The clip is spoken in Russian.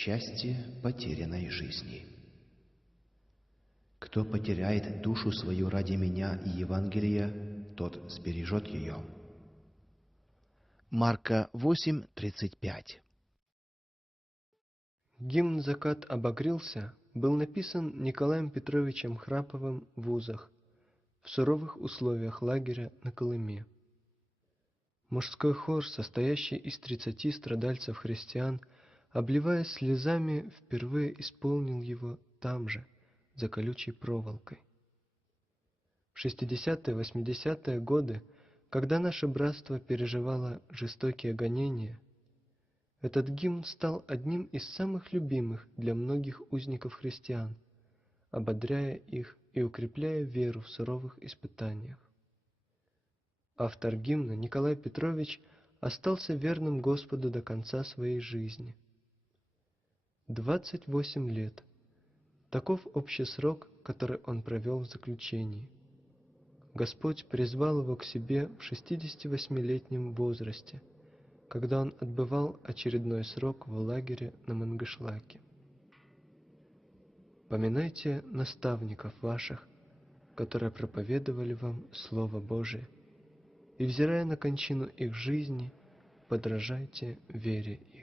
Счастье потерянной жизни. Кто потеряет душу свою ради меня и Евангелия, тот сбережет ее. Марка 8:35. Гимн «Закат обогрелся» был написан Николаем Петровичем Храповым в Узах, в суровых условиях лагеря на Колыме. Мужской хор, состоящий из 30 страдальцев-христиан, обливаясь слезами, впервые исполнил его там же, за колючей проволокой. В 60-80-е годы, когда наше братство переживало жестокие гонения, этот гимн стал одним из самых любимых для многих узников-христиан, ободряя их и укрепляя веру в суровых испытаниях. Автор гимна Николай Петрович остался верным Господу до конца своей жизни. 28 лет. Таков общий срок, который он провел в заключении. Господь призвал его к себе в 68-летнем возрасте, когда он отбывал очередной срок в лагере на Мангышлаке. Поминайте наставников ваших, которые проповедовали вам Слово Божие, и, взирая на кончину их жизни, подражайте вере их.